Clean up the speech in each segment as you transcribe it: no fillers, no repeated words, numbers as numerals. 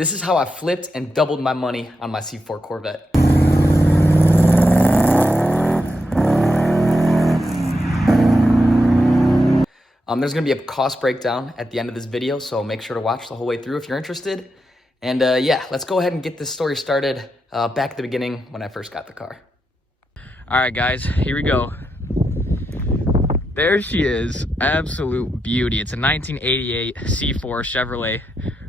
This is how I flipped and doubled my money on my C4 Corvette. There's gonna be a cost breakdown at the end of this video, so make sure to watch the whole way through if you're interested. And yeah, let's go ahead and get this story started back at the beginning when I first got the car. All right, guys, here we go. There she is, absolute beauty. It's a 1988 C4 Chevrolet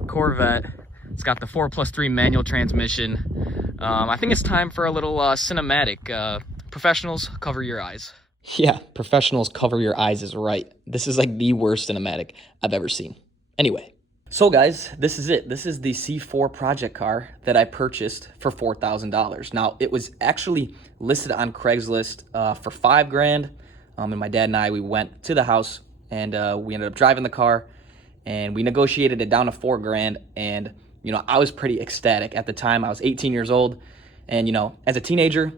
Corvette. It's got the 4+3 manual transmission. I think it's time for a little cinematic. Professionals, cover your eyes. Yeah, professionals, cover your eyes is right. This is like the worst cinematic I've ever seen. Anyway, so guys, this is it. This is the C4 project car that I purchased for $4,000. Now, it was actually listed on Craigslist for $5,000. And my dad and I, we went to the house and we ended up driving the car and we negotiated it down to $4,000. And, you know, I was pretty ecstatic at the time. I was 18 years old. And, you know, as a teenager,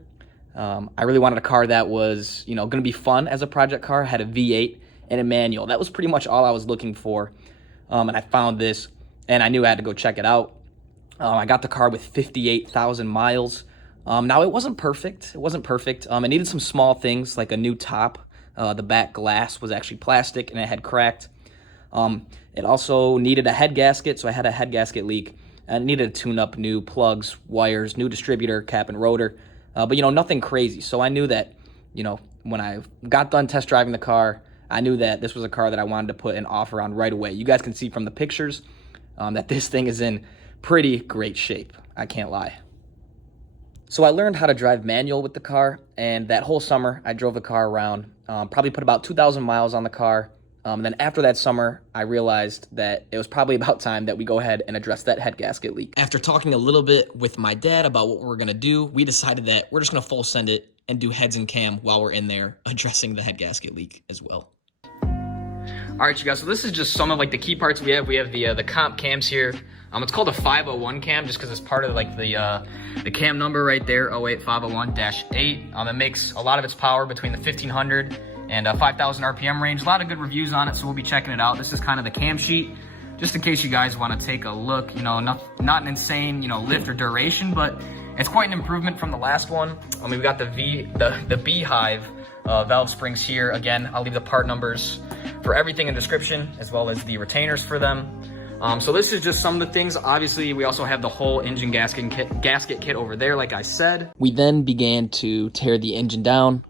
I really wanted a car that was, you know, going to be fun as a project car, had a V8 and a manual. That was pretty much all I was looking for. And I found this and I knew I had to go check it out. I got the car with 58,000 miles. Now, it wasn't perfect. It wasn't perfect. It needed some small things like a new top. The back glass was actually plastic and it had cracked. It also needed a head gasket, so I had a head gasket leak. And it needed to tune up new plugs, wires, new distributor, cap and rotor. But, you know, nothing crazy. So I knew that, you know, when I got done test driving the car, I knew that this was a car that I wanted to put an offer on right away. You guys can see from the pictures that this thing is in pretty great shape. I can't lie. So I learned how to drive manual with the car, and that whole summer I drove the car around, probably put about 2,000 miles on the car. Then after that summer, I realized that it was probably about time that we go ahead and address that head gasket leak. After talking a little bit with my dad about what we're gonna do, we decided that we're just gonna full send it and do heads and cam while we're in there addressing the head gasket leak as well. All right, you guys, so this is just some of like the key parts we have. We have the comp cams here. It's called a 501 cam just because it's part of like the cam number right there, 08501-8. It makes a lot of its power between the 1500 and 5,000 RPM range. A lot of good reviews on it, so we'll be checking it out. This is kind of the cam sheet, just in case you guys want to take a look. You know, not an insane, you know, lift or duration, but it's quite an improvement from the last one. We've got the Beehive valve springs here. Again, I'll leave the part numbers for everything in the description, as well as the retainers for them. So this is just some of the things. Obviously, we also have the whole engine gasket kit over there, like I said. We then began to tear the engine down,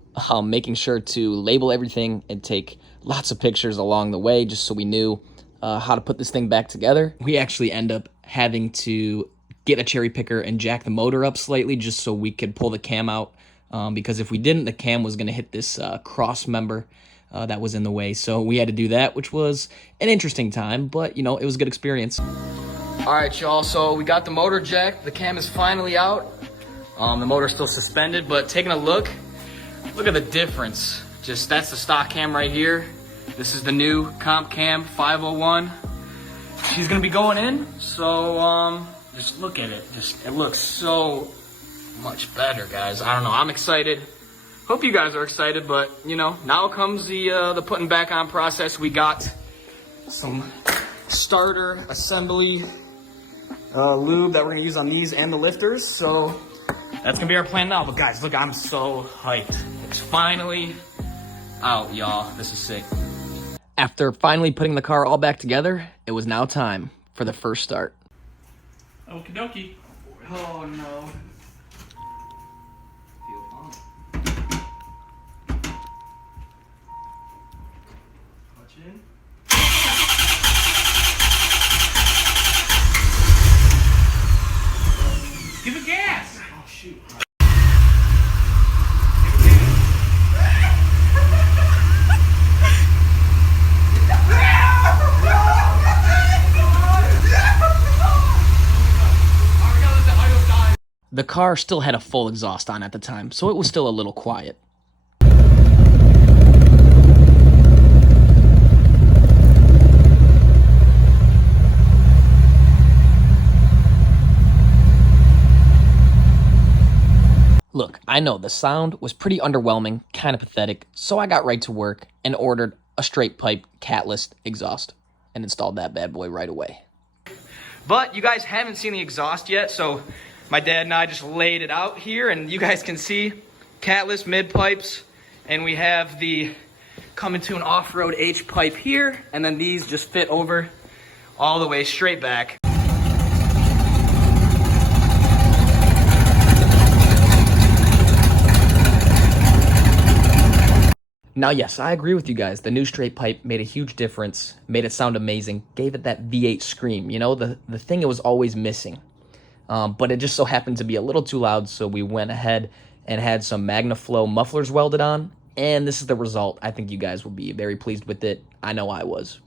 making sure to label everything and take lots of pictures along the way, just so we knew how to put this thing back together. We actually end up having to get a cherry picker and jack the motor up slightly just so we could pull the cam out, because if we didn't, the cam was going to hit this cross member that was in the way. So we had to do that, which was an interesting time, but, you know, it was a good experience. All right, y'all, so we got the motor jacked. The cam is finally out. The motor's still suspended, but taking a look at the difference. Just, that's the stock cam right here. This is the new comp cam 501. She's gonna be going in, so just look at it. Just, it looks so much better, guys. I don't know, I'm excited. Hope you guys are excited, but you know, now comes the putting back on process. We got some starter assembly lube that we're gonna use on these and the lifters. So that's gonna be our plan now. But guys, look, I'm so hyped. It's finally out, y'all. This is sick. After finally putting the car all back together, it was now time for the first start. Okie dokie. Oh no. Give it gas! Oh shoot. The car still had a full exhaust on at the time, so it was still a little quiet. Look, I know the sound was pretty underwhelming, kind of pathetic, so I got right to work and ordered a straight pipe catless exhaust and installed that bad boy right away. But you guys haven't seen the exhaust yet, so my dad and I just laid it out here, and you guys can see catless mid pipes, and we have the coming to an off-road H pipe here, and then these just fit over all the way straight back. Now, yes, I agree with you guys. The new straight pipe made a huge difference, made it sound amazing, gave it that V8 scream, you know, the thing it was always missing. But it just so happened to be a little too loud, so we went ahead and had some MagnaFlow mufflers welded on, and this is the result. I think you guys will be very pleased with it. I know I was.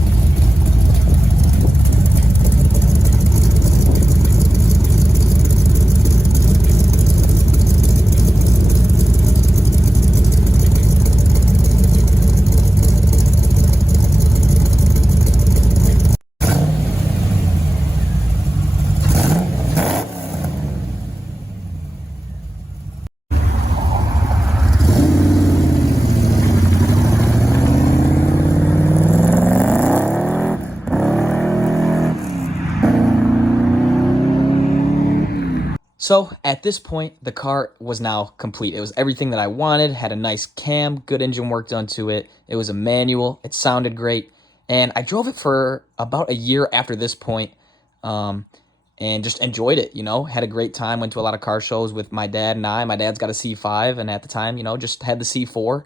So at this point, the car was now complete. It was everything that I wanted, had a nice cam, good engine work done to it. It was a manual, it sounded great. And I drove it for about a year after this point, and just enjoyed it, you know, had a great time, went to a lot of car shows with my dad and I. My dad's got a C5, and at the time, you know, just had the C4,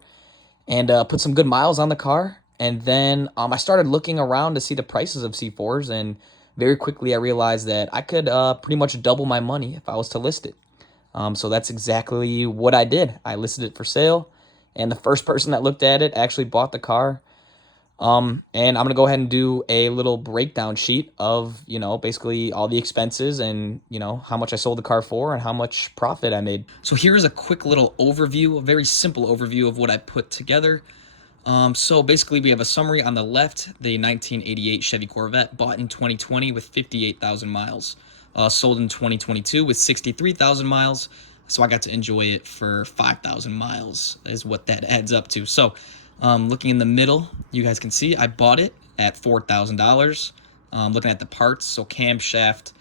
and put some good miles on the car. And then I started looking around to see the prices of C4s, and very quickly I realized that I could pretty much double my money if I was to list it. So that's exactly what I did. I listed it for sale, and the first person that looked at it actually bought the car. And I'm going to go ahead and do a little breakdown sheet of, you know, basically all the expenses and, you know, how much I sold the car for and how much profit I made. So here's a quick little overview, a very simple overview of what I put together. So basically we have a summary on the left, the 1988 Chevy Corvette, bought in 2020 with 58,000 miles, sold in 2022 with 63,000 miles. So I got to enjoy it for 5,000 miles is what that adds up to. So looking in the middle, you guys can see I bought it at $4,000. Looking at the parts, so camshaft,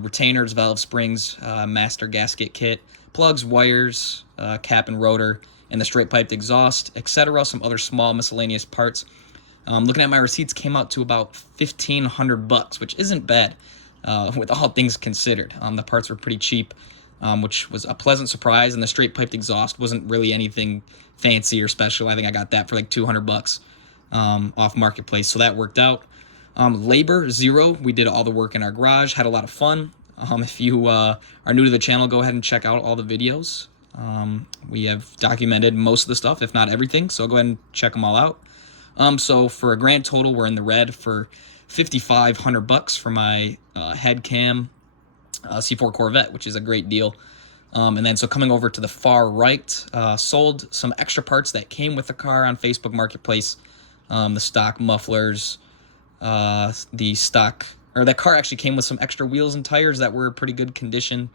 retainers, valve springs, master gasket kit, plugs, wires, cap and rotor, and the straight piped exhaust, etc. Some other small miscellaneous parts. Looking at my receipts, came out to about $1,500, which isn't bad with all things considered. The parts were pretty cheap, which was a pleasant surprise, and the straight piped exhaust wasn't really anything fancy or special. I think I got that for like $200 off Marketplace, so that worked out. Labor, zero. We did all the work in our garage, had a lot of fun. If you are new to the channel, go ahead and check out all the videos. We have documented most of the stuff, if not everything, so go ahead and check them all out. So for a grand total, we're in the red for $5,500 for my head cam C4 Corvette, which is a great deal. And then so coming over to the far right, sold some extra parts that came with the car on Facebook Marketplace. The stock mufflers, that car actually came with some extra wheels and tires that were pretty good condition.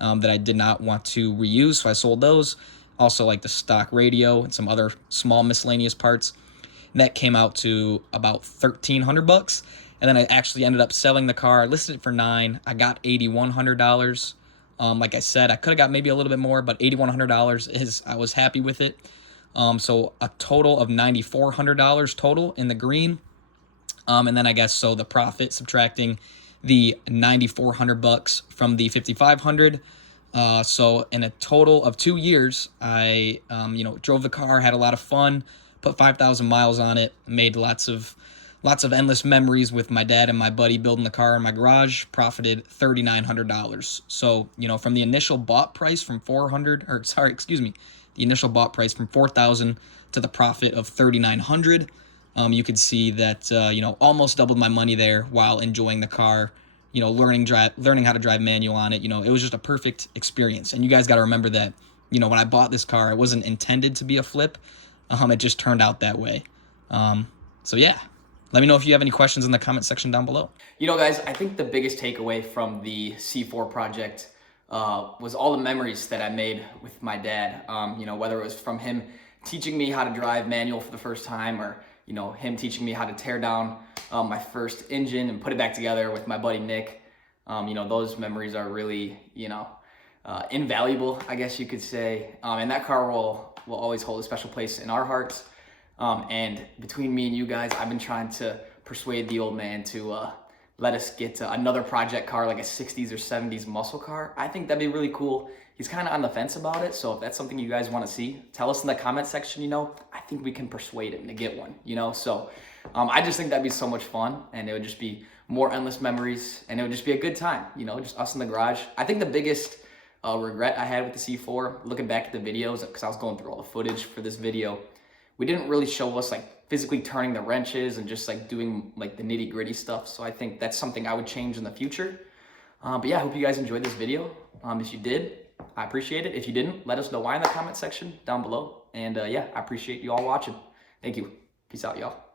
That I did not want to reuse, so I sold those. Also like the stock radio and some other small miscellaneous parts. And that came out to about $1,300. And then I actually ended up selling the car. I listed it for $9,000. I got $8,100. Like I said, I could have got maybe a little bit more, but $8,100 I was happy with it. So a total of $9,400 total in the green. And then I guess so the profit subtracting the $9,400 from the $5,500. So in a total of 2 years, I drove the car, had a lot of fun, put 5,000 miles on it, made lots of endless memories with my dad and my buddy building the car in my garage, profited $3,900. So, you know, from the initial bought price from the initial bought price from $4,000 to the profit of $3,900. You could see that, almost doubled my money there while enjoying the car, learning how to drive manual on it. It was just a perfect experience. And you guys got to remember that, when I bought this car, it wasn't intended to be a flip. It just turned out that way. So yeah, let me know if you have any questions in the comment section down below. Guys, I think the biggest takeaway from the C4 project was all the memories that I made with my dad. Whether it was from him teaching me how to drive manual for the first time, or him teaching me how to tear down my first engine and put it back together with my buddy Nick. You know, those memories are really, you know, invaluable, I guess you could say. And that car will always hold a special place in our hearts. And between me and you guys, I've been trying to persuade the old man to let us get another project car, like a 60s or 70s muscle car. I think that'd be really cool. He's kind of on the fence about it, so if that's something you guys want to see, tell us in the comment section, you know. I think we can persuade him to get one, you know. So I just think that'd be so much fun, and it would just be more endless memories, and it would just be a good time, you know, just us in the garage. I think the biggest regret I had with the C4, looking back at the videos, because I was going through all the footage for this video, we didn't really show us like physically turning the wrenches and just like doing like the nitty gritty stuff. So I think that's something I would change in the future. But yeah, I hope you guys enjoyed this video. If you did, I appreciate it. If you didn't, let us know why in the comment section down below. And yeah, I appreciate you all watching. Thank you. Peace out, y'all.